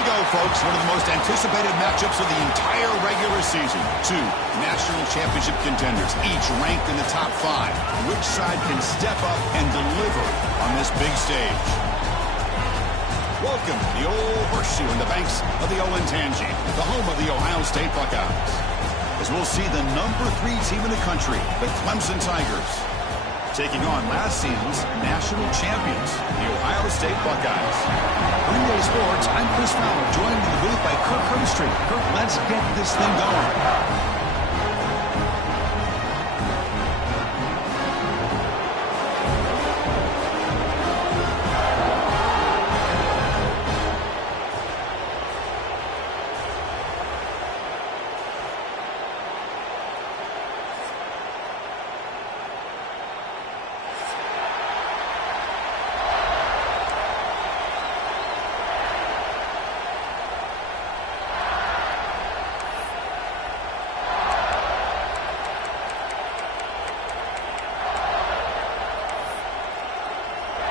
we go, folks. One of the most anticipated matchups of the entire regular season. Two national championship contenders, each ranked in the top 5. Which side can step up and deliver on this big stage? Welcome to the old horseshoe in the banks of the Olentangy, the home of the Ohio State Buckeyes. As we'll see the number 3 team in the country, the Clemson Tigers, taking on last season's national champions, the Ohio State Buckeyes. Green Day Sports, I'm Chris Fowler, joined in the booth by Kirk Herbstreit. Kirk, let's get this thing going.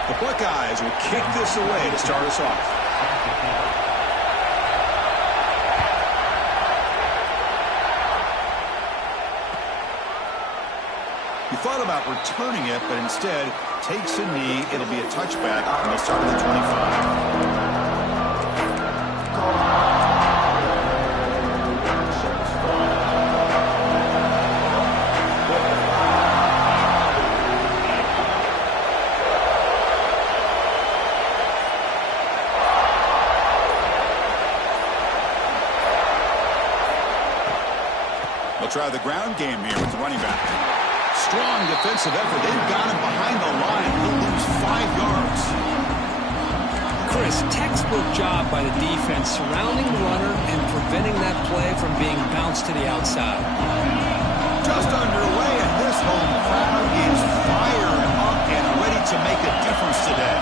The Buckeyes will kick this away to start us off. He thought about returning it, but instead takes a knee. It'll be a touchback, and they'll start at the 25. Try the ground game here with the running back. Strong defensive effort. They've got him behind the line. He'll lose 5 yards. Chris, textbook job by the defense surrounding the runner and preventing that play from being bounced to the outside. Just underway, and this home crowd is fired up and ready to make a difference today.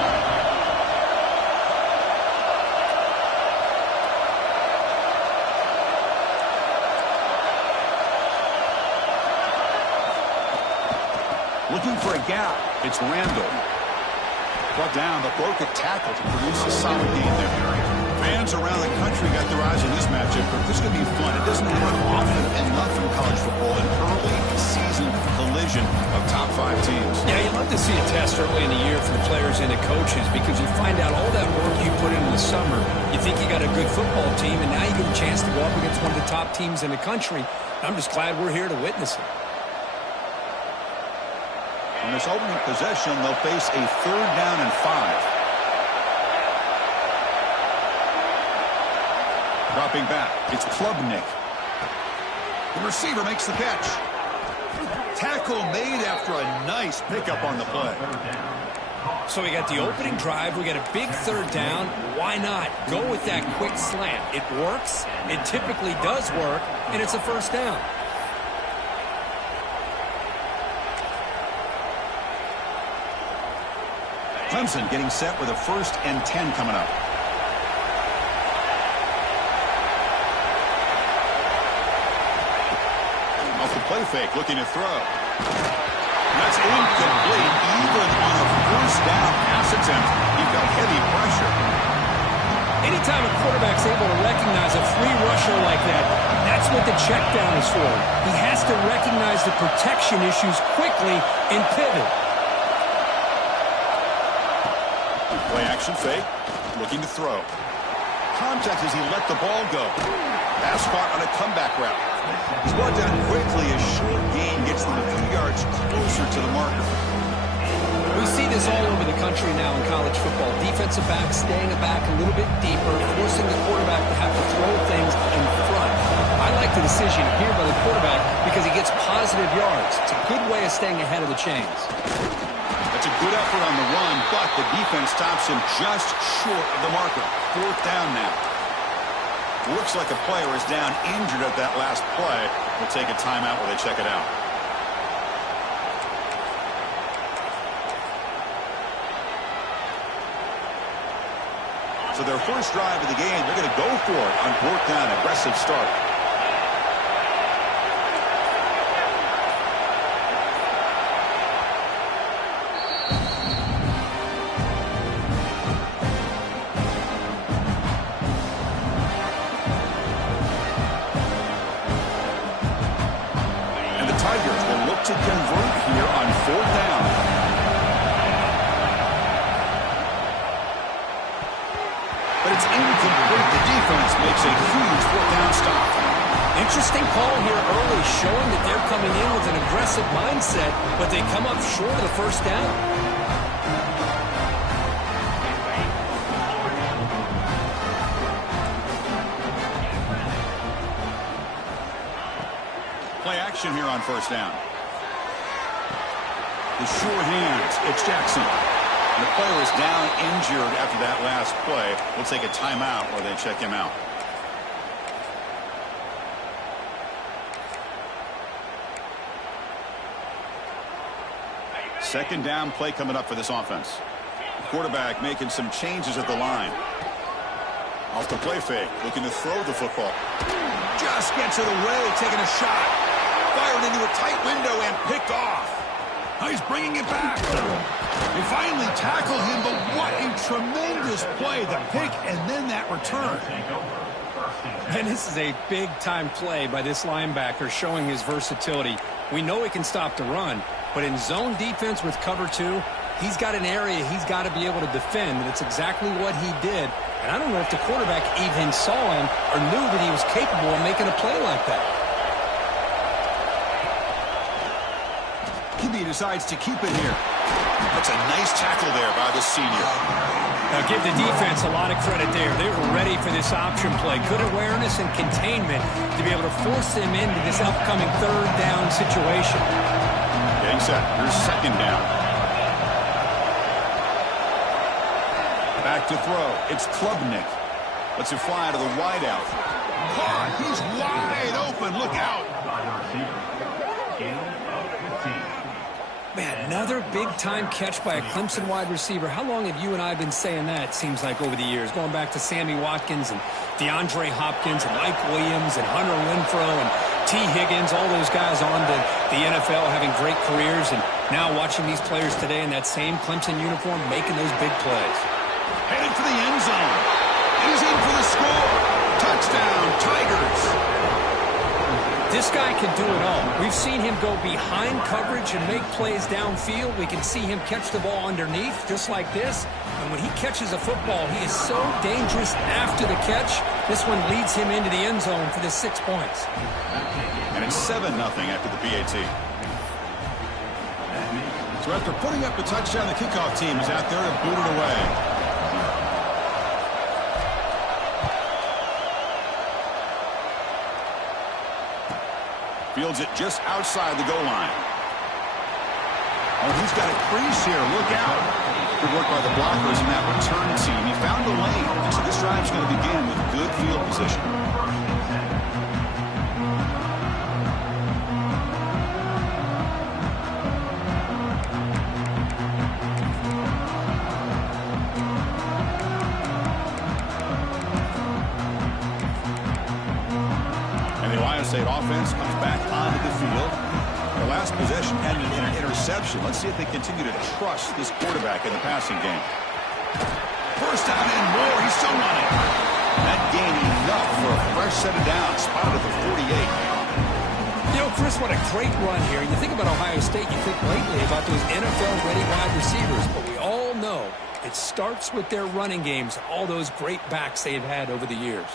Looking for a gap. It's Randall. Brought down, but broke a tackle to produce a solid gain there. Fans around the country got their eyes on this matchup, but this is going to be fun. It doesn't happen often enough in college football, an early season collision of top 5 teams. Yeah, you'd love to see a test early in the year for the players and the coaches because you find out all that work you put in the summer. You think you got a good football team, and now you get a chance to go up against one of the top teams in the country. I'm just glad we're here to witness it. On this opening possession, they'll face a 3rd down and 5. Dropping back, it's Klubnik. The receiver makes the catch. Tackle made after a nice pickup on the play. So we got the opening drive. We got a big 3rd down. Why not go with that quick slant? It works. It typically does work, and it's a 1st down. Clemson getting set with a 1st and 10 coming up. Off the play fake, looking to throw. That's incomplete. Even on a 1st down pass attempt, you've got heavy pressure. Anytime a quarterback's able to recognize a free rusher like that, that's what the check down is for. He has to recognize the protection issues quickly and pivot. Play action fake, looking to throw. Contact as he let the ball go. Pass caught on a comeback route. He's brought down quickly. A short gain gets them a few yards closer to the marker. We see this all over the country now in college football. Defensive backs staying back a little bit deeper, forcing the quarterback to have to throw things in front. I like the decision here by the quarterback because he gets positive yards. It's a good way of staying ahead of the chains. That's a good effort on the run, but the defense stops him just short of the marker. 4th down now. Looks like a player is down injured at that last play. We'll take a timeout while they check it out. So their first drive of the game, they're going to go for it on 4th down. Aggressive start. but it's incomplete. The defense makes a huge fourth-down stop. Interesting call here early, showing that they're coming in with an aggressive mindset, but they come up short of the first down. Play action here on first down. The sure hands. It's Jackson. And the player is down injured after that last play. We'll take a timeout while they check him out. Second down play coming up for this offense. The quarterback making some changes at the line. Off the play fake, looking to throw the football. Just gets it away, taking a shot. Fired into a tight window and picked off. Now he's bringing it back. They finally tackle him, but what a tremendous play. The pick and then that return. And this is a big-time play by this linebacker, showing his versatility. We know he can stop the run, but in zone defense with cover two, he's got an area he's got to be able to defend, and it's exactly what he did. And I don't know if the quarterback even saw him or knew that he was capable of making a play like that. He decides to keep it here. That's a nice tackle there by the senior. Now give the defense a lot of credit there. They were ready for this option play. Good awareness and containment to be able to force them into this upcoming third down situation. Getting set. Here's second down. Back to throw. It's Klubnik. Lets it fly to the wideout. Caught. He's wide open. Look out. Man, another big-time catch by a Clemson wide receiver. How long have you and I been saying that, it seems like, over the years? Going back to Sammy Watkins and DeAndre Hopkins and Mike Williams and Hunter Renfrow and T. Higgins, all those guys on to the NFL having great careers, and now watching these players today in that same Clemson uniform making those big plays. Headed for the end zone. He's in for the score. Touchdown, Tigers. This guy can do it all. We've seen him go behind coverage and make plays downfield. We can see him catch the ball underneath, just like this. And when he catches a football, he is so dangerous after the catch. This one leads him into the end zone for the 6 points. And it's 7-0 after the PAT. So after putting up the touchdown, the kickoff team is out there to boot it away. Fields it just outside the goal line. Oh, he's got a crease here. Look out. Good work by the blockers in that return team. He found a lane. And so this drive's going to begin with good field position. State offense comes back onto the field. The last possession ended in an interception. Let's see if they continue to trust this quarterback in the passing game. First down and more. He's still running. That gained enough for a fresh set of downs. Spotted at the 48. You know, Chris, what a great run here. You think about Ohio State, you think lately about those NFL-ready wide receivers, but we all know it starts with their running games, all those great backs they've had over the years.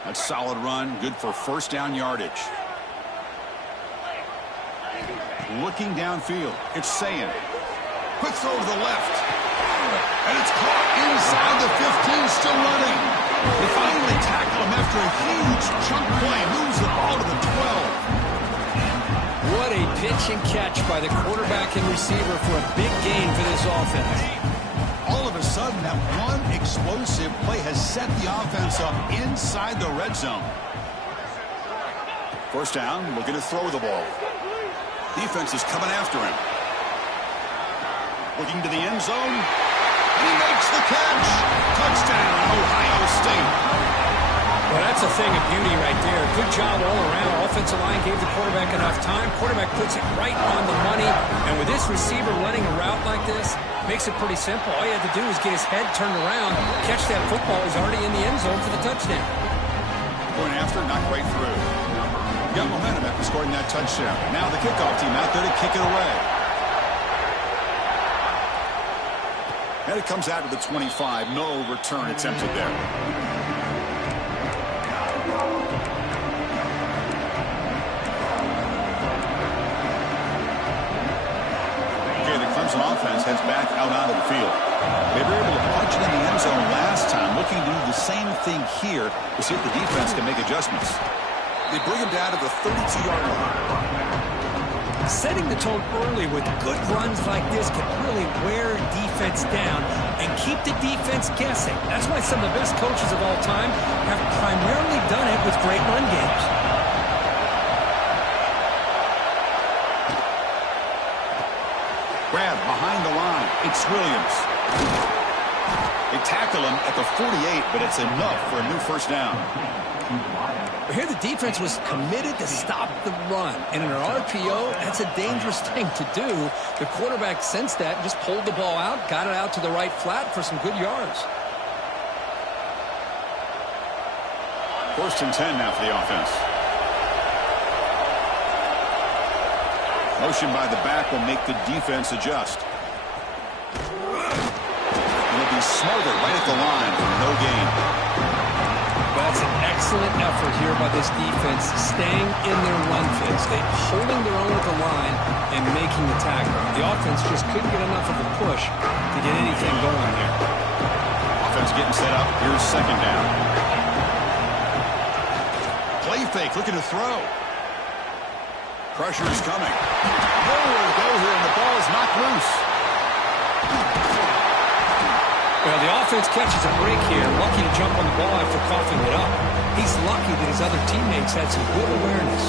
That's a solid run, good for first down yardage. Looking downfield, it's Sayan. Quick throw to the left. And it's caught inside the 15, still running. They finally tackle him after a huge chunk play. Moves the ball to the 12. What a pitch and catch by the quarterback and receiver for a big gain for this offense. All of a sudden, that one explosive play has set the offense up inside the red zone. First down, looking to throw the ball. Defense is coming after him. Looking to the end zone. And he makes the catch. Touchdown, Ohio State. Well, that's a thing of beauty right there. Good job all around. Offensive line gave the quarterback enough time. Quarterback puts it right on the money. And with this receiver running a route like this, makes it pretty simple. All you have to do is get his head turned around, catch that football. He's already in the end zone for the touchdown. Going after, not quite through. Got momentum after scoring that touchdown. Now the kickoff team out there to kick it away. And it comes out to the 25. No return attempted there. Okay, the Clemson offense heads back out onto the field. They were able to punch it in the end zone last time, looking to do the same thing here to see if the defense can make adjustments. They bring him down to the 32-yard line. Setting the tone early with good runs like this can really wear defense down and keep the defense guessing. That's why some of the best coaches of all time have primarily done it with great run games. Grab behind the line. It's Williams. They tackle him at the 48, but it's enough for a new first down. Here the defense was committed to stop the run. And in an RPO, that's a dangerous thing to do. The quarterback sensed that and just pulled the ball out, got it out to the right flat for some good yards. 1st and 10 now for the offense. Motion by the back will make the defense adjust. He'll be smothered right at the line for no gain. That's an excellent effort here by this defense, staying in their run fits. They're holding their own at the line and making the tackle. The offense just couldn't get enough of a push to get anything going here. Offense getting set up. Here's 2nd down. Play fake, looking to throw. Pressure is coming. Nowhere to go here, and the ball is knocked loose. Well, the offense catches a break here. Lucky to jump on the ball after coughing it up. He's lucky that his other teammates had some good awareness.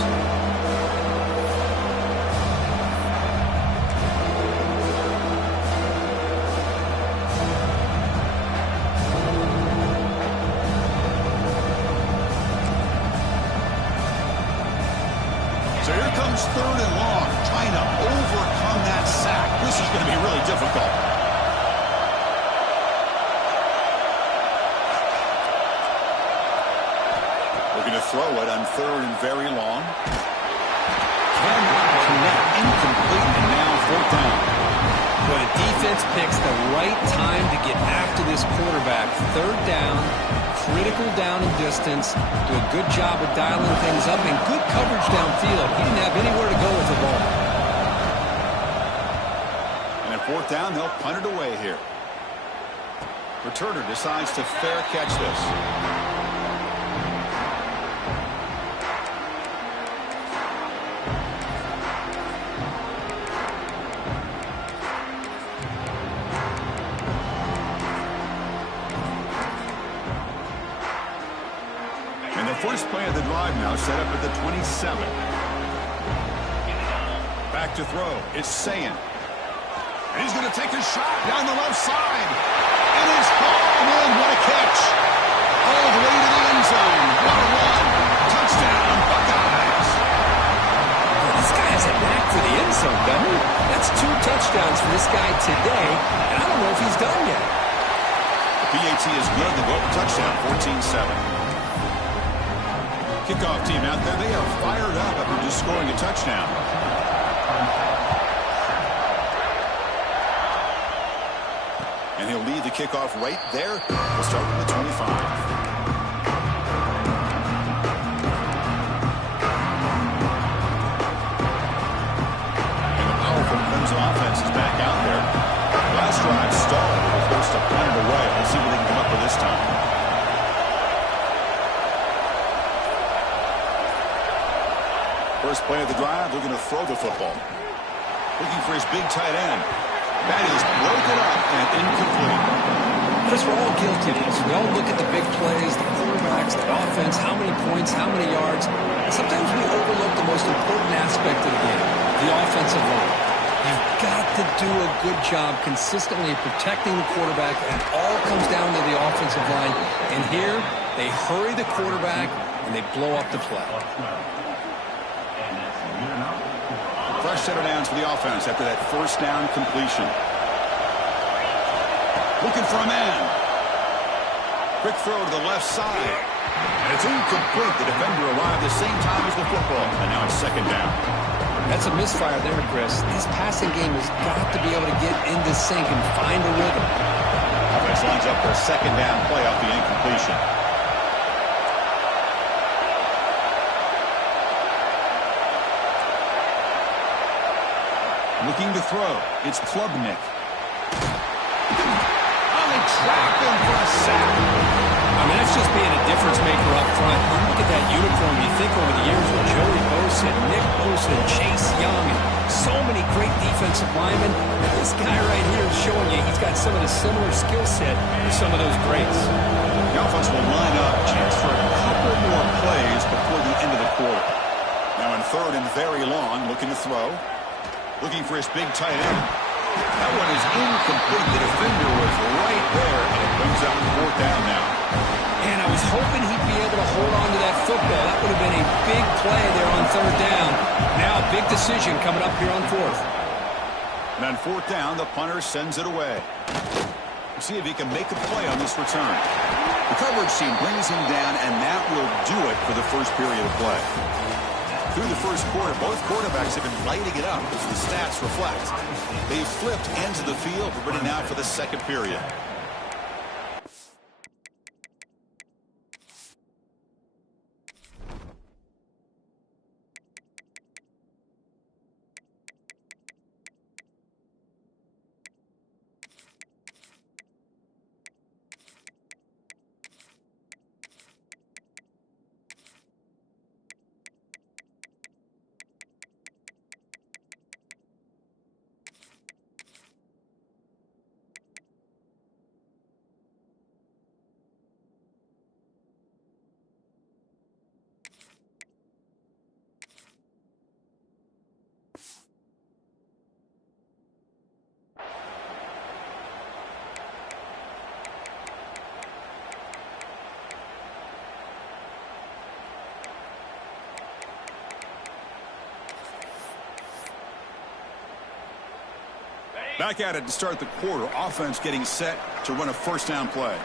So here comes 3rd and long, trying to overcome that sack. This is going to be really difficult. Looking to throw it on 3rd and very long. Cannot connect, incomplete, and now 4th down. But a defense picks the right time to get after this quarterback. 3rd down, critical down and distance. Do a good job of dialing things up and good coverage downfield. He didn't have anywhere to go with the ball. And at 4th down, they'll punt it away here. Returner decides to fair catch this. First play of the drive now set up at the 27. Back to throw. It's Sayin. And he's going to take a shot down the left side. And it's hauled in. What a catch. All the way to the end zone. What a run. Touchdown, Buckeyes. Well, this guy has a knack for the end zone, doesn't he? That's 2 touchdowns for this guy today. And I don't know if he's done yet. The PAT is good. They go up touchdown, 14-7. Kickoff team out there, they are fired up after just scoring a touchdown. And he'll lead the kickoff right there. We'll start with the 25. And the powerful Clemson offense is back out there. Last drive stalled. They were forced to punt it away. Let's see what they can come up with this time. First play of the drive, looking to throw the football. Looking for his big tight end. That is broken up and incomplete. Chris, we're all guilty of this. We all look at the big plays, the quarterbacks, the offense, how many points, how many yards. And sometimes we overlook the most important aspect of the game, the offensive line. You've got to do a good job consistently protecting the quarterback, and it all comes down to the offensive line. And here, they hurry the quarterback, and they blow up the play. Fresh set of downs for the offense after that first down completion. Looking for a man. Quick throw to the left side. And it's incomplete. The defender arrived the same time as the football. And now it's 2nd down. That's a misfire there, Chris. This passing game has got to be able to get into sync and find a rhythm. offense lines up for a second down play off the incompletion. Looking to throw. It's Klubnik. Oh, they trap him for a sack. I mean, that's just being a difference maker up front. You look at that uniform, you think over the years with Joey Bosa, Nick Bosa, Chase Young, and so many great defensive linemen. This guy right here is showing you he's got some of the similar skill set to some of those greats. The offense will line up, chance for a couple more plays before the end of the quarter. Now in third and very long, looking to throw. Looking for his big tight end. That one is incomplete. The defender was right there, and it brings up fourth down now. And I was hoping he'd be able to hold on to that football. That would have been a big play there on third down. Now a big decision coming up here on fourth. And on fourth down, the punter sends it away. We'll see if he can make a play on this return. The coverage team brings him down, and that will do it for the first period of play. Through the first quarter, both quarterbacks have been lighting it up, as the stats reflect. They've flipped ends of the field. We're ready now for the second period. Back at it to start the quarter. Offense getting set to run a first down play.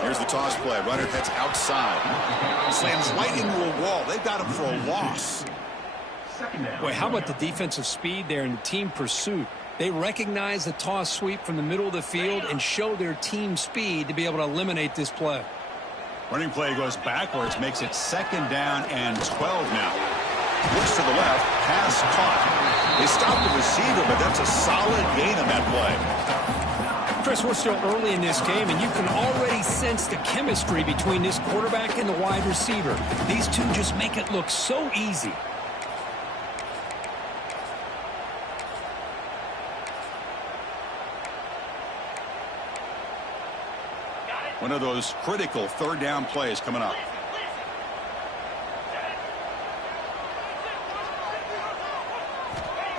Here's the toss play. Runner heads outside. Slams right into a wall. They've got him for a loss. Boy, how about the defensive speed there and the team pursuit? They recognize the toss sweep from the middle of the field and show their team speed to be able to eliminate this play. Running play goes backwards, makes it second down and 12 now. Looks to the left, pass caught. They stopped the receiver, but that's a solid gain on that play. Chris, we're still early in this game, and you can already sense the chemistry between this quarterback and the wide receiver. These two just make it look so easy. One of those critical third down plays coming up.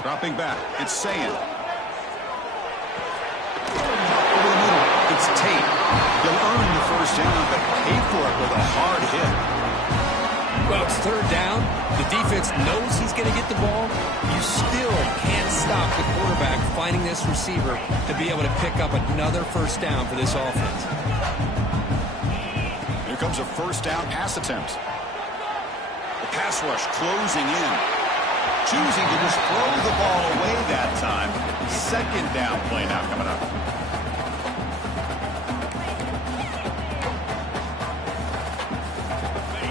Dropping back, it's Sayan. Over the middle, it's Tate. He'll earn the first down, but pay for it with a hard hit. Well, it's third down. The defense knows he's going to get the ball. You still can't stop the quarterback finding this receiver to be able to pick up another first down for this offense. Here comes a first down pass attempt. The pass rush closing in. Choosing to just throw the ball away that time. Second down play now coming up.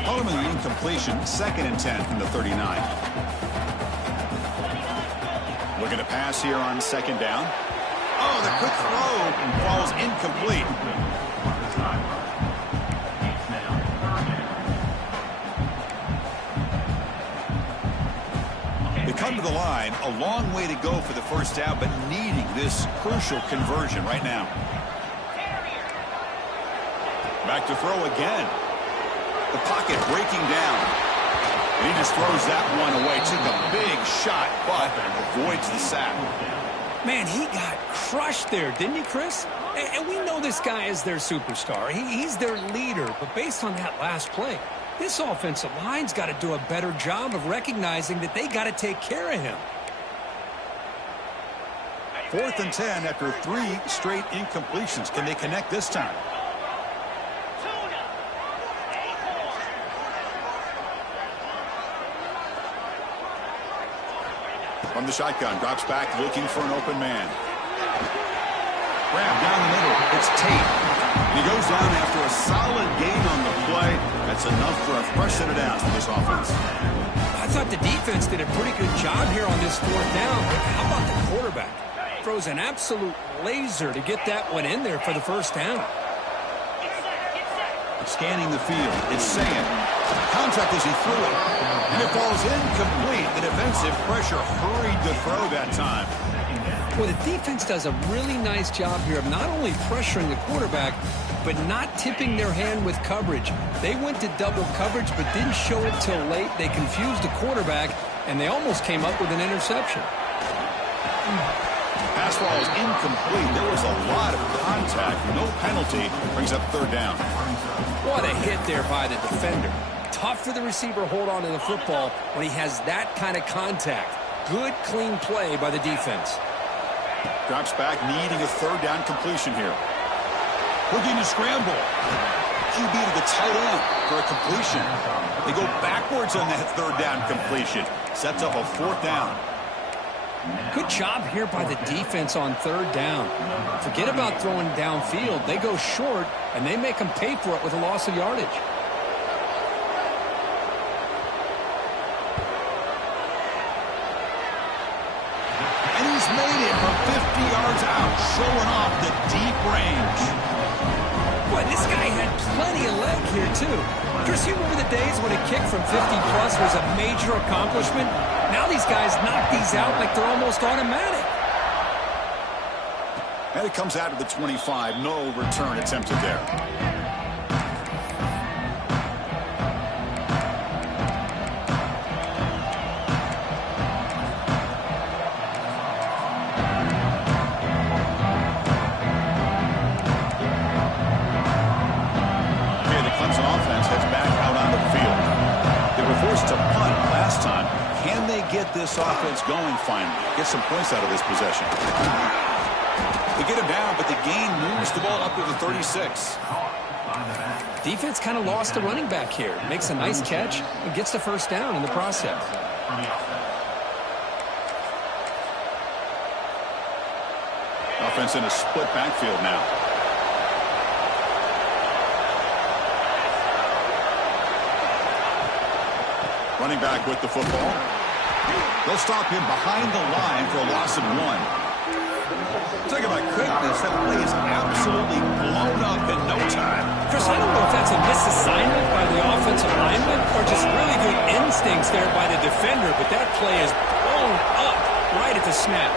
Ultimately incompletion, 2nd and 10 from the 39. Looking to pass here on second down. Oh, the quick throw falls incomplete. Come to the line, a long way to go for the first down, but needing this crucial conversion right now. Back to throw again. The pocket breaking down. And he just throws that one away. Took a big shot, but avoids the sack. Man, he got crushed there, didn't he, Chris? And we know this guy is their superstar. He's their leader, but based on that last play, this offensive line's got to do a better job of recognizing that they got to take care of him. 4th and 10 after 3 straight incompletions. Can they connect this time? From the shotgun, drops back looking for an open man. grab down the middle. It's Tate. He goes down after a solid gain on the play. That's enough for a fresh set of downs for this offense. I thought the defense did a pretty good job here on this fourth down. But how about the quarterback? Throws an absolute laser to get that one in there for the first down. Scanning the field. It's saying contact as he threw it. And it falls incomplete. The defensive pressure hurried the throw that time. Well, the defense does a really nice job here of not only pressuring the quarterback, but not tipping their hand with coverage. They went to double coverage, but didn't show it till late. They confused the quarterback, and they almost came up with an interception. Pass ball is incomplete. There was a lot of contact. No penalty. Brings up third down. What a hit there by the defender. Tough for the receiver to hold on to the football when he has that kind of contact. Good, clean play by the defense. Drops back, needing a third down completion here. Looking to scramble. QB to the tight end for a completion. They go backwards on that third down completion. Sets up a fourth down. Good job here by the defense on third down. Forget about throwing downfield. They go short, and they make them pay for it with a loss of yardage. And he's made it from 50 yards out, showing off the deep range. Boy, this guy had plenty of leg here, too. Chris, you remember the days when a kick from 50-plus was a major accomplishment? Now these guys knock these out like they're almost automatic. And it comes out of the 25. No return attempted there. Okay, the Clemson offense heads back out onto the field. They were forced to punt last time. Can they get this offense going finally? Get some points out of this possession. They get him down, but the gain moves the ball up to the 36. Defense kind of lost the running back here. Makes a nice catch and gets the first down in the process. Offense in a split backfield now. Running back with the football. They'll stop him behind the line for a loss of 1. Talk about quickness. That play is absolutely blown up in no time. Chris, I don't know if that's a misassignment by the offensive lineman or just really good instincts there by the defender, but that play is blown up right at the snap.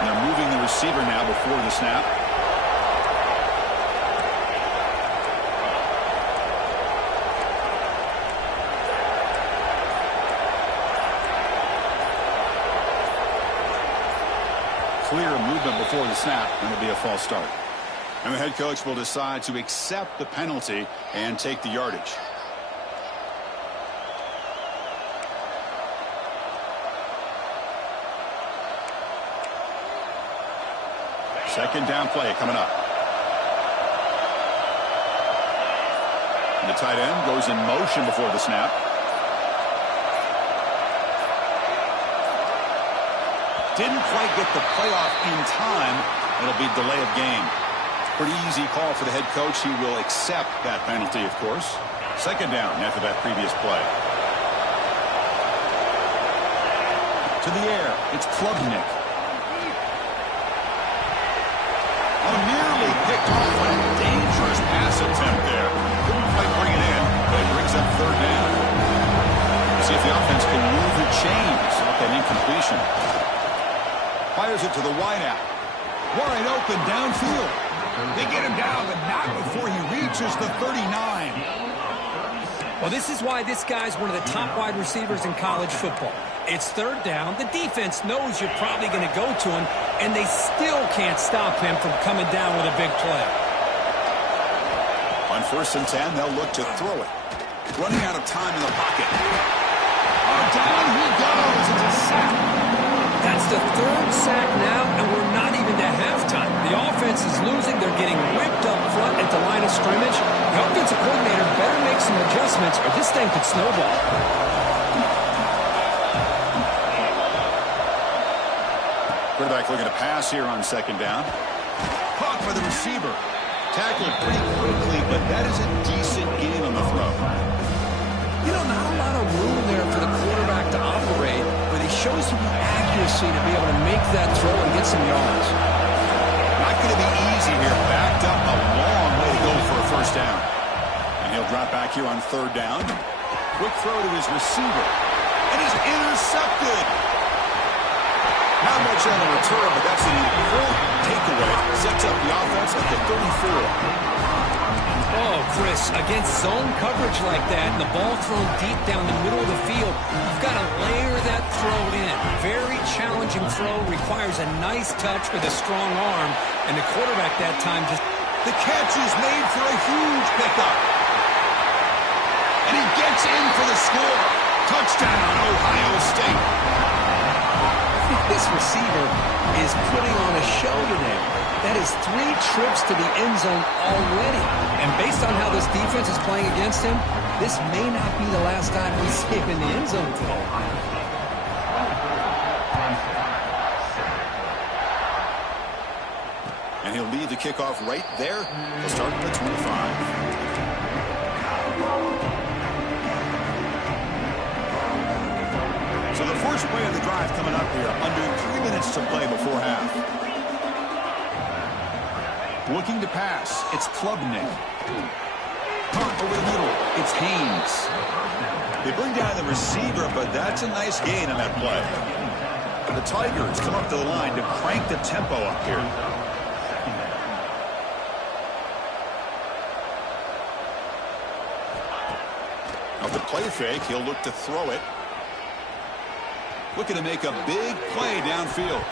And they're moving the receiver now before the snap. Clear movement before the snap, and it'll be a false start. And the head coach will decide to accept the penalty and take the yardage. Second down play coming up. And the tight end goes in motion before the snap. Didn't quite get the playoff in time. It'll be delay of game. Pretty easy call for the head coach. He will accept that penalty, of course. Second down after that previous play. To the air. It's Klubnik. Oh, nearly picked off on a dangerous pass attempt there. Couldn't quite bring it in, but it brings up third down. See if the offense can move the chains off that incompletion. Fires it to the wideout. Wide open downfield. They get him down, but not before he reaches the 39. Well, this is why this guy's one of the top wide receivers in college football. It's third down. The defense knows you're probably going to go to him, and they still can't stop him from coming down with a big play. On 1st and 10, they'll look to throw it. Running out of time in the pocket. Oh, down he goes. It's a sack. That's the third sack now, and we're not even to halftime. The offense is losing. They're getting ripped up front at the line of scrimmage. The offensive coordinator better make some adjustments or this thing could snowball. Quarterback looking to pass here on second down. Caught by the receiver. Tackled pretty quickly, but that is a decent gain on the throw. You know, not a lot of room there for the quarterback to operate, but he shows you the accuracy to be able to make that throw and get some yards. Not going to be easy here. Backed up a long way to go for a first down. And he'll drop back here on third down. Quick throw to his receiver. And he's intercepted. Not much on the return, but that's an important takeaway. Sets up the offense at the 34. Oh, Chris, against zone coverage like that and the ball thrown deep down the middle of the field, you've got to layer that throw in. Very challenging throw, requires a nice touch with a strong arm, and the quarterback that time just... The catch is made for a huge pickup. And he gets in for the score. Touchdown, Ohio State. This receiver is putting on a show today. That is 3 trips to the end zone already. And based on how this defense is playing against him, this may not be the last time we see him in the end zone today. And he'll lead the kickoff right there. He'll start at the 25. So the first play of the drive coming up here. Under 3 minutes to play before half. Looking to pass. It's Klubnik. Caught over the middle. It's Haynes. They bring down the receiver, but that's a nice gain on that play. The Tigers come up to the line to crank the tempo up here. Off the play fake, he'll look to throw it. Looking to make a big play downfield.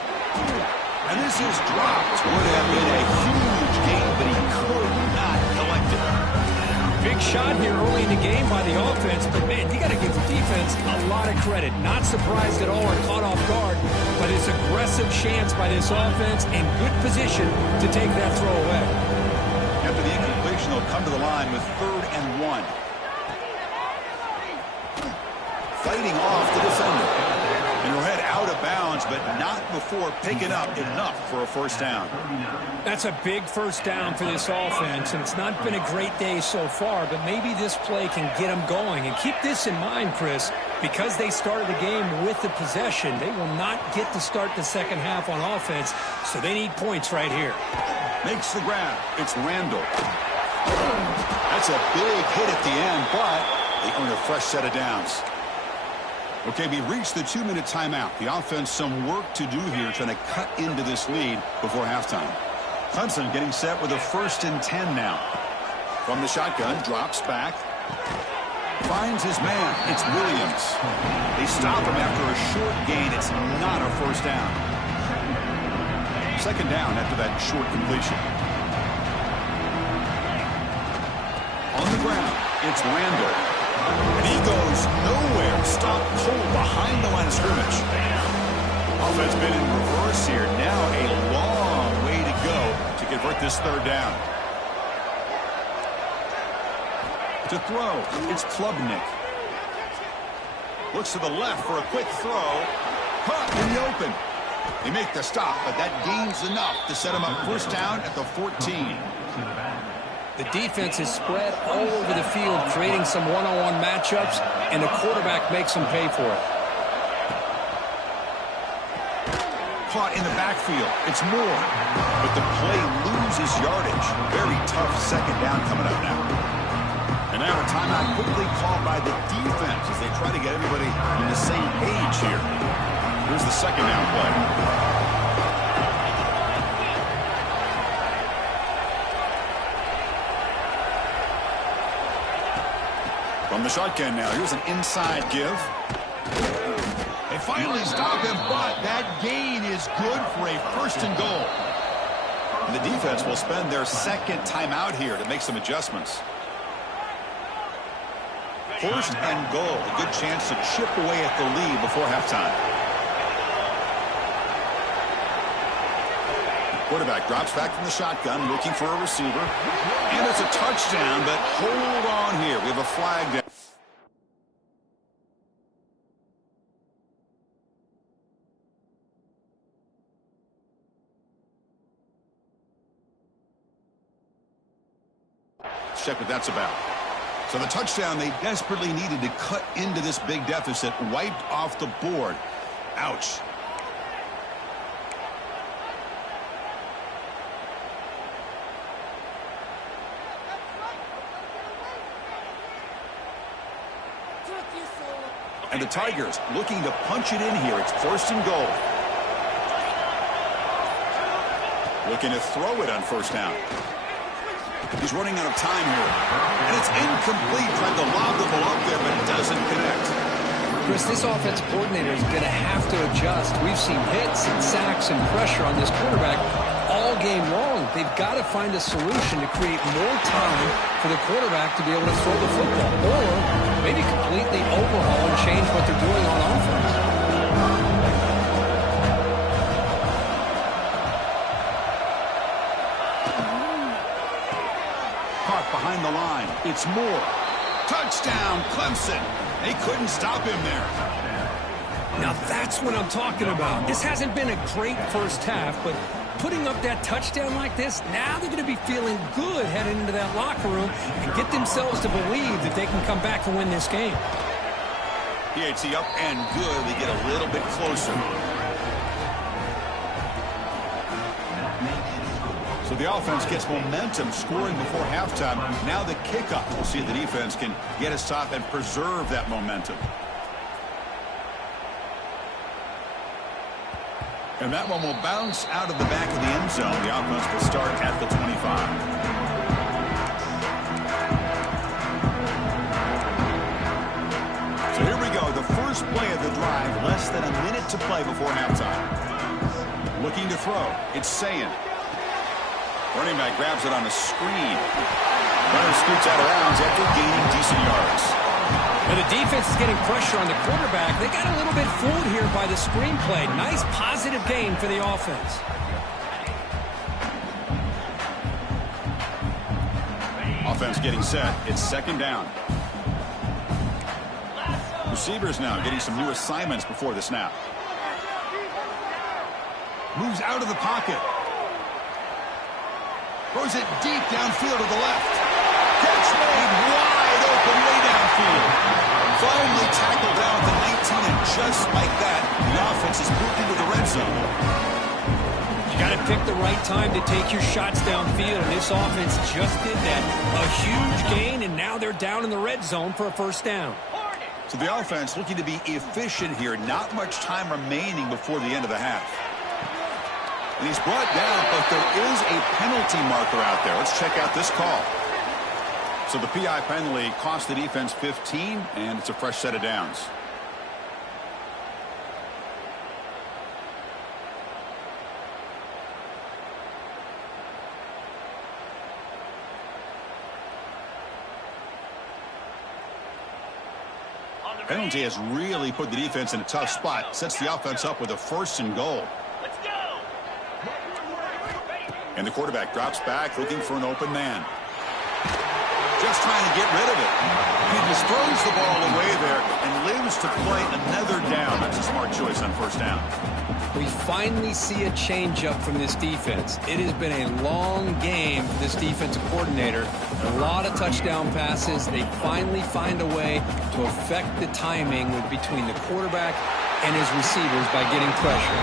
And this is dropped. Would have been a huge gain, but he could not collect it. Big shot here early in the game by the offense, but man, you got to give the defense a lot of credit. Not surprised at all or caught off guard, but it's aggressive chance by this offense and good position to take that throw away. After the incompletion, they'll come to the line with 3rd and 1. Fighting off the defender. And he'll head out of bounds, but not before picking up enough for a first down. That's a big first down for this offense, and it's not been a great day so far, but maybe this play can get them going. And keep this in mind, Chris, because they started the game with the possession, they will not get to start the second half on offense, so they need points right here. Makes the grab. It's Randall. That's a big hit at the end, but they earn a fresh set of downs. Okay, we reached the 2-minute timeout. The offense some work to do here, trying to cut into this lead before halftime. Clemson getting set with a 1st and 10 now. From the shotgun, drops back. Finds his man. It's Williams. They stop him after a short gain. It's not a first down. 2nd down after that short completion. On the ground, it's Randall. And he goes nowhere. Stopped cold behind the line of scrimmage. Offense been in reverse here. Now a long way to go to convert this 3rd down. To throw, it's Klubnik. Looks to the left for a quick throw. Caught in the open. They make the stop, but that gains enough to set him up first down at the 14. The defense is spread all over the field, creating some one-on-one matchups, and the quarterback makes them pay for it. Caught in the backfield. It's Moore. But the play loses yardage. Very tough 2nd down coming up now. And now a timeout quickly called by the defense as they try to get everybody on the same page here. Here's the 2nd down play. From the shotgun now, here's an inside give. They finally stop him, but that gain is good for a 1st and goal. And the defense will spend their 2nd timeout here to make some adjustments. 1st and goal, a good chance to chip away at the lead before halftime. Quarterback drops back from the shotgun, looking for a receiver. And it's a touchdown, but hold on here. We have a flag down. Check what that's about. So the touchdown they desperately needed to cut into this big deficit, wiped off the board. Ouch. And the Tigers looking to punch it in here. It's 1st and goal. Looking to throw it on 1st down. He's running out of time here. And it's incomplete. Tried to lob the ball up there, but it doesn't connect. Chris, this offensive coordinator is going to have to adjust. We've seen hits and sacks and pressure on this quarterback all game long. They've got to find a solution to create more time for the quarterback to be able to throw the football. Or maybe completely overhaul and change what they're doing on offense. Behind the line. It's Moore. Touchdown, Clemson. They couldn't stop him there. Now that's what I'm talking about. This hasn't been a great first half, but putting up that touchdown like this, now they're going to be feeling good heading into that locker room and get themselves to believe that they can come back and win this game. PAT up and good. They get a little bit closer. So the offense gets momentum, scoring before halftime. Now the kickoff. We'll see if the defense can get a stop and preserve that momentum. And that one will bounce out of the back of the end zone. The offense will start at the 25. So here we go. The first play of the drive. Less than a minute to play before halftime. Looking to throw. It's Sayin. Running back grabs it on a screen. Runner scoots out of bounds after gaining decent yards. And the defense is getting pressure on the quarterback. They got a little bit fooled here by the screen play. Nice positive gain for the offense. Offense getting set. It's 2nd down. Receivers now getting some new assignments before the snap. Moves out of the pocket. Throws it deep downfield to the left. Catch made wide open way downfield. Finally tackled down at the 19, and just like that, the offense has moved into the red zone. You got to pick the right time to take your shots downfield, and this offense just did that. A huge gain, and now they're down in the red zone for a 1st down. So the offense looking to be efficient here. Not much time remaining before the end of the half. And he's brought down, but there is a penalty marker out there. Let's check out this call. So the PI penalty cost the defense 15, and it's a fresh set of downs. Penalty has really put the defense in a tough spot. Sets the offense up with a 1st and goal. And the quarterback drops back, looking for an open man. Just trying to get rid of it. And he just throws the ball away there and lives to play another down. That's a smart choice on 1st down. We finally see a changeup from this defense. It has been a long game for this defensive coordinator. A lot of touchdown passes. They finally find a way to affect the timing between the quarterback and his receivers by getting pressure.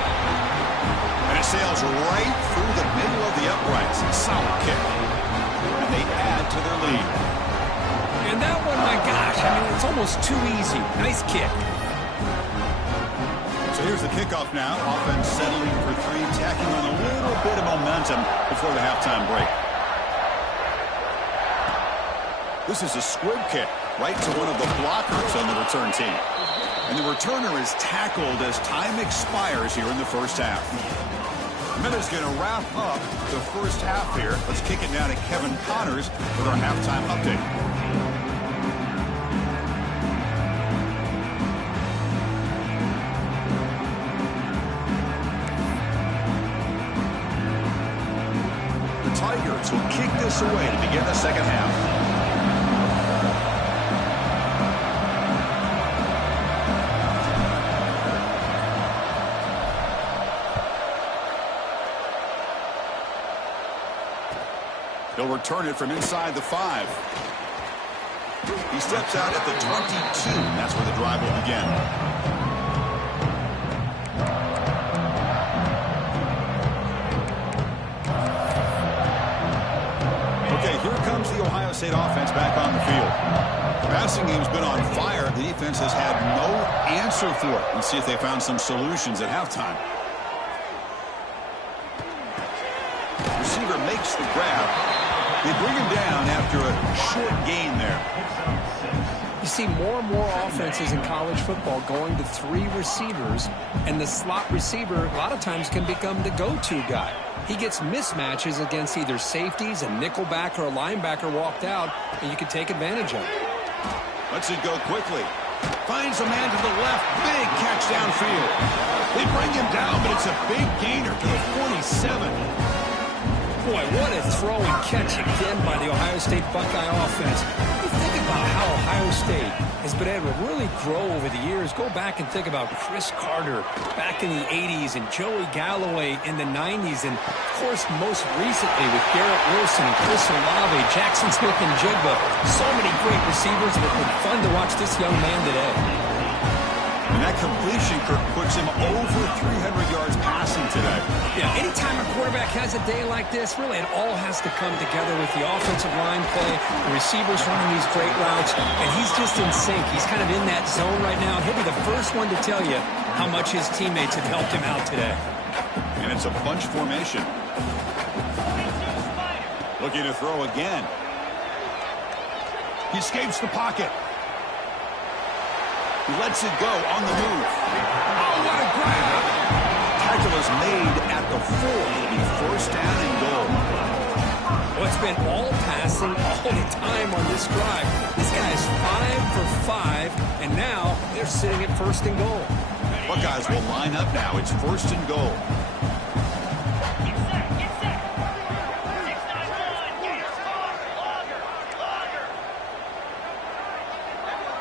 And it sails right through the middle of the uprights. Solid kick. And they add to their lead. And that one, my gosh, I mean, it's almost too easy. Nice kick. So here's the kickoff now. Offense settling for 3, tacking on a little bit of momentum before the halftime break. This is a squib kick right to one of the blockers on the return team. And the returner is tackled as time expires here in the 1st half. Miller's going to wrap up the 1st half here. Let's kick it now to Kevin Connors with our halftime update. Edwards will kick this away to begin the second half. He'll return it from inside the 5. He steps out at the 22. That's where the drive will begin. Okay, here comes the Ohio State offense back on the field. The passing game's been on fire. The defense has had no answer for it. Let's see if they found some solutions at halftime. Receiver makes the grab. They bring him down after a short gain there. You see more and more offenses in college football going to 3 receivers, and the slot receiver a lot of times can become the go-to guy. He gets mismatches against either safeties, a nickelback, or a linebacker walked out, and you can take advantage of it. Lets it go quickly. Finds a man to the left. Big catch downfield. They bring him down, but it's a big gainer to the 47. Boy, what a throw and catch again by the Ohio State Buckeye offense. You think about how Ohio State has been able to really grow over the years. Go back and think about Chris Carter back in the 80s and Joey Galloway in the 90s. And, of course, most recently with Garrett Wilson and Chris Olave, Jackson Smith and Jigba. So many great receivers, and it's been fun to watch this young man today. And that completion, Kirk, puts him over 300 yards passing today. Yeah, anytime a quarterback has a day like this, really it all has to come together with the offensive line play, the receivers running these great routes, and he's just in sync. He's kind of in that zone right now. He'll be the first one to tell you how much his teammates have helped him out today. And it's a bunch formation. Looking to throw again. He escapes the pocket. He lets it go on the move. Oh, what a grab! Tackle is made at the 4. It'll be first down and goal. Well, it's been all passing all the time on this drive. This guy is 5 for 5, and now they're sitting at first and goal. Buckeyes will line up now. It's first and goal.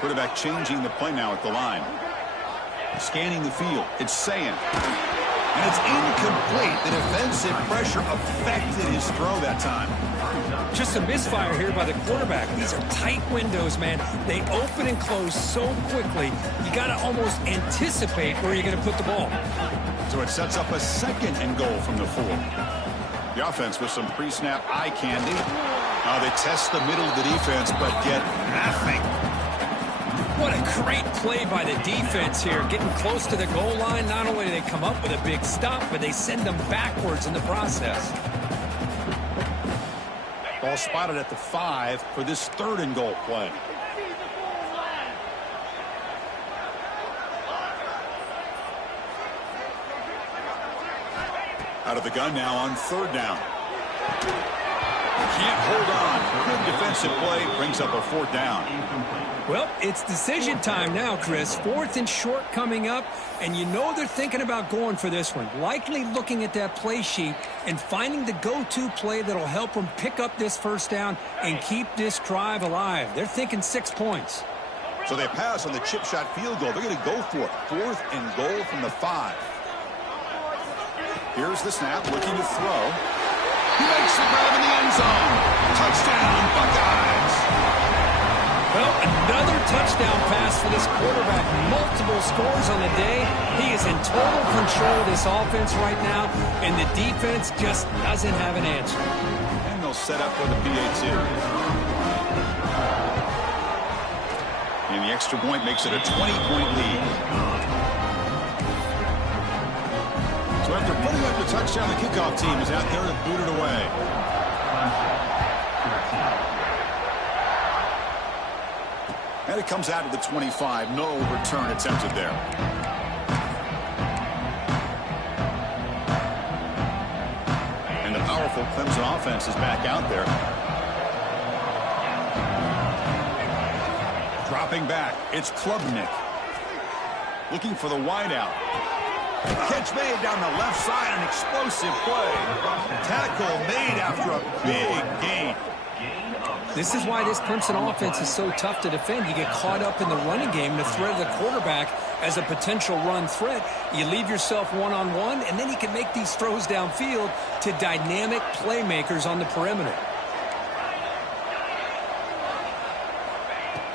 Quarterback changing the play now at the line. Scanning the field. It's Sayan. And it's incomplete. The defensive pressure affected his throw that time. Just a misfire here by the quarterback. These are tight windows, man. They open and close so quickly. You got to almost anticipate where you're going to put the ball. So it sets up a second and goal from the 4. The offense with some pre-snap eye candy. They test the middle of the defense, but get nothing. What a great play by the defense here. Getting close to the goal line, not only do they come up with a big stop, but they send them backwards in the process. Ball spotted at the 5 for this third and goal play. Out of the gun now on third down. Can't hold on. Good defensive play brings up a 4th down. Well, it's decision time now, Chris. 4th and short coming up, and you know they're thinking about going for this one. Likely looking at that play sheet and finding the go-to play that'll help them pick up this first down and keep this drive alive. They're thinking 6 points. So they pass on the chip shot field goal. They're going to go for it. 4th and goal from the 5. Here's the snap, looking to throw. He makes the grab in the end zone. Touchdown, Buckeyes. Well, another touchdown pass for this quarterback. Multiple scores on the day. He is in total control of this offense right now, and the defense just doesn't have an answer. And they'll set up for the PAT. And the extra point makes it a 20-point lead. So after putting up the touchdown, the kickoff team is out there to boot it away. And it comes out to the 25. No return attempted there. And the powerful Clemson offense is back out there. Dropping back. It's Klubnik. Looking for the wideout. Catch made down the left side, an explosive play. Tackle made after a big gain. This is why this Clemson offense is so tough to defend. You get caught up in the running game, the threat of the quarterback as a potential run threat. You leave yourself one-on-one, and then you can make these throws downfield to dynamic playmakers on the perimeter.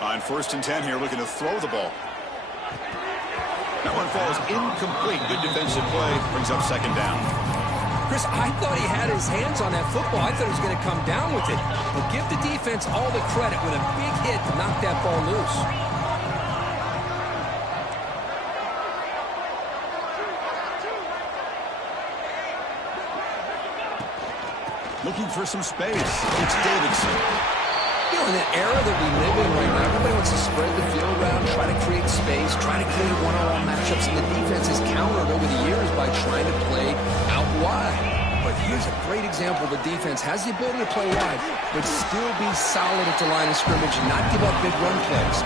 On 1st and 10 here, looking to throw the ball. That one falls incomplete. Good defensive play. Brings up 2nd down. Chris, I thought he had his hands on that football. I thought he was going to come down with it. But give the defense all the credit with a big hit to knock that ball loose. Looking for some space. It's Davidson. You know, in the era that we live in right now, everybody wants to spread the field around, try to create space, try to create one-on-one matchups, and the defense has countered over the years by trying to play out wide. But here's a great example. The defense has the ability to play wide, but still be solid at the line of scrimmage and not give up big run plays.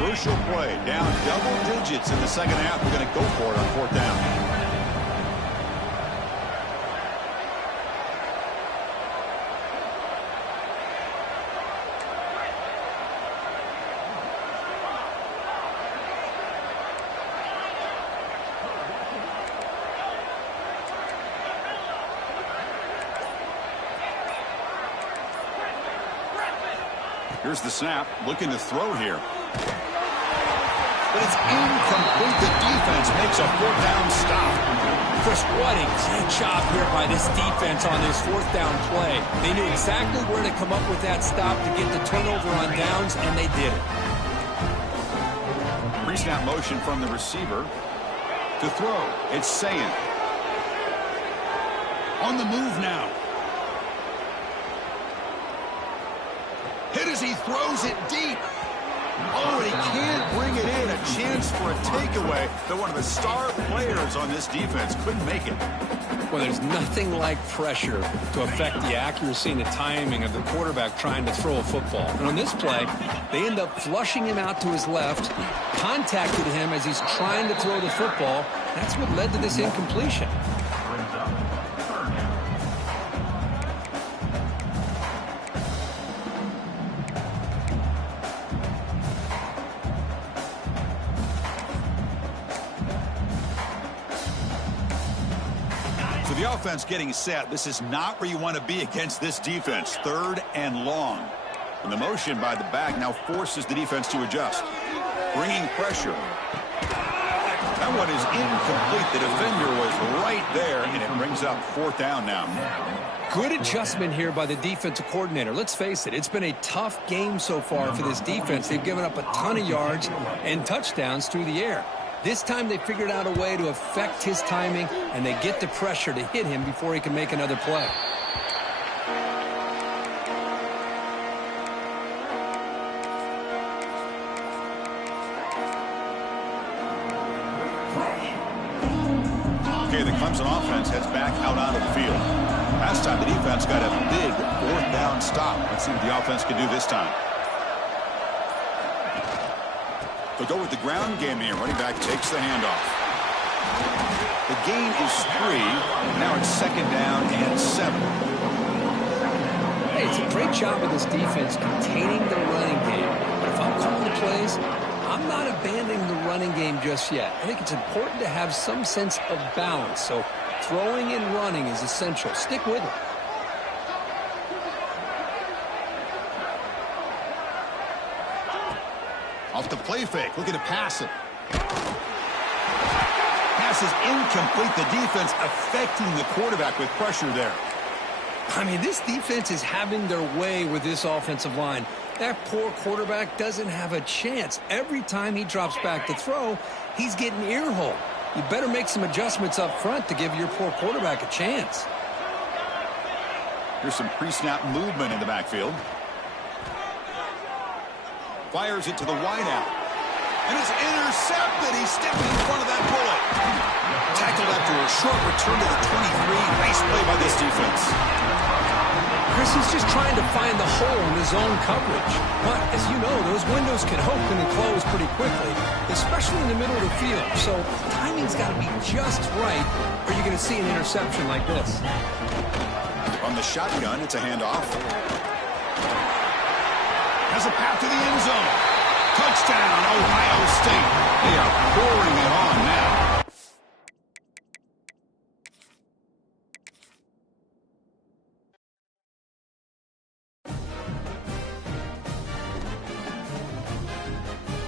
Crucial play. Down double digits in the 2nd half. We're going to go for it on 4th down. Here's the snap. Looking to throw here. But it's incomplete. The defense makes a 4th down stop. Chris, what a great job here by this defense on this 4th down play. They knew exactly where to come up with that stop to get the turnover on downs, and they did it. Pre-snap motion from the receiver. To throw, it's Sayin. On the move now. Hit as he throws it deep. Oh, he can't bring it in. A chance for a takeaway. They're one of the star players on this defense. Couldn't make it. Well, there's nothing like pressure to affect the accuracy and the timing of the quarterback trying to throw a football. And on this play, they end up flushing him out to his left, contacted him as he's trying to throw the football. That's what led to this incompletion. The offense getting set. This is not where you want to be against this defense. 3rd and long. And the motion by the back now forces the defense to adjust. Bringing pressure. That one is incomplete. The defender was right there, and it brings up 4th down now. Good adjustment here by the defensive coordinator. Let's face it, it's been a tough game so far for this defense. They've given up a ton of yards and touchdowns through the air. This time they figured out a way to affect his timing, and they get the pressure to hit him before he can make another play. Okay, the Clemson offense heads back out onto the field. Last time the defense got a big 4th down stop. Let's see what the offense can do this time. They'll go with the ground game here. Running back takes the handoff. The gain is 3. Now it's 2nd down and 7. Hey, it's a great job of this defense containing the running game. But if I'm calling the plays, I'm not abandoning the running game just yet. I think it's important to have some sense of balance. So throwing and running is essential. Stick with it. Off the play fake, looking to pass it. Pass is incomplete. The defense affecting the quarterback with pressure there. I mean, this defense is having their way with this offensive line. That poor quarterback doesn't have a chance. Every time he drops back to throw, he's getting ear-hole. You better make some adjustments up front to give your poor quarterback a chance. Here's some pre-snap movement in the backfield. Fires it to the wideout. And it's intercepted. He stepped in front of that bullet. Tackled after a short return to the 23. Nice play by this defense. Chris, he's just trying to find the hole in his own coverage. But, as you know, those windows can open and close pretty quickly, especially in the middle of the field. So timing's got to be just right, or you're going to see an interception like this. On the shotgun, it's a handoff. Has a path to the end zone. Touchdown, Ohio State. They are pouring it on